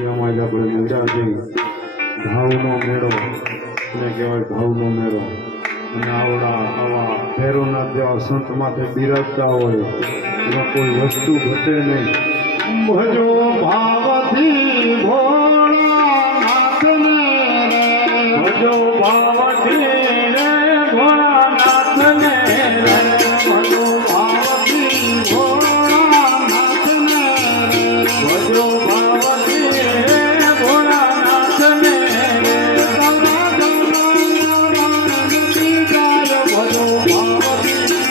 એમાં આપણે નિવરાજી ભાવનો મેળો એને કહેવાય ભાવનો મેળો. અને આવડા આવા ભૈરવનાથ જેવા સંત માથે બિરાજતા હોય એમાં કોઈ વસ્તુ ઘટે નહીં. ભજો ભાવથી ભોળાનાથને ભજો ભાવથી રે ભોળાનાથને ભજો ભાવથી ભોળાનાથને ભજો ભાવથી ભોળાનાથને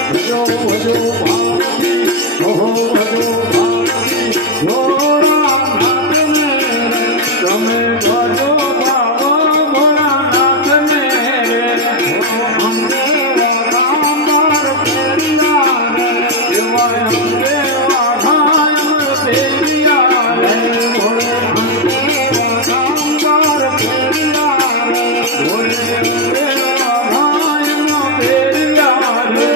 ભજો ભાવથી ઓહો ભજો ભાવથી ભોળાનાથને તમે ભજો ભાવ ભોળાનાથને અંગે વાઘામર પેરિયા રે એવા અંગે વાઘામર પેરિયા રે ભોળે અંગે વાઘામર પેરિયા રે ભોળે અંગે વાઘામર પેરિયા રે